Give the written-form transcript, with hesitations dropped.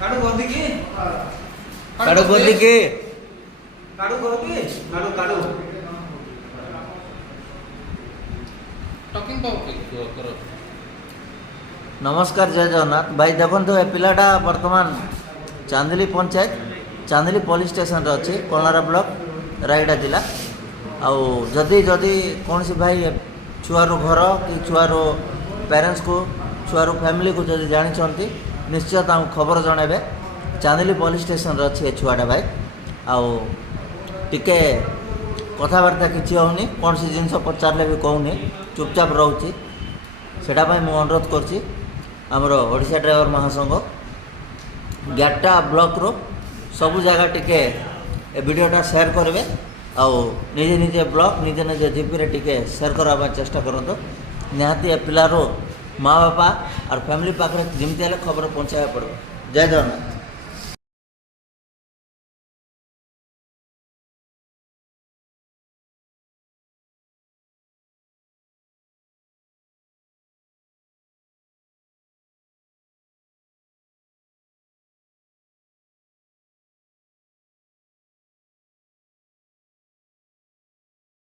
କାଡୁ ଗଦି କି କାଡୁ ଗଦି କି କାଡୁ ଗଦି କାଡୁ କାଡୁ ଟକିଂ କର। नमस्कार जय जगन्नाथ भाई देखो ए पिलाटा वर्तमान चांदिली पंचायत चांदिली पुलिस स्टेशन रे अच्छी कोलारा ब्लॉक रायगड़ा जिला आउ जदि जदि कौन सी भाई छुआर घर कि छुआर पेरेंट्स को छुआर फैमिली को जदि जानी निश्चय खबर जनइबे चांदिली पुलिस स्टेशन रे अच्छी छुआटा भाई आउ टिके कथबार्ता किसी होनी कौन सी जिनस पचारे भी कहूनी चुपचाप रोचे सेटा मु अनुरोध करछि आमर ओडिशा ड्राइवर महासंघ ग्यारटा ब्लॉक रो सबू जगह टिके ए वीडियोटा शेयर करेंगे आउ निजे निजे ब्लॉक निजे निजे जीपी रे टिके शेयर करवा चेष्टा करते निहाती ए पिलारो माँ बापा और फैमिली पाखे जमती खबर पहुँचाया पड़ो। जय जगन्नाथ।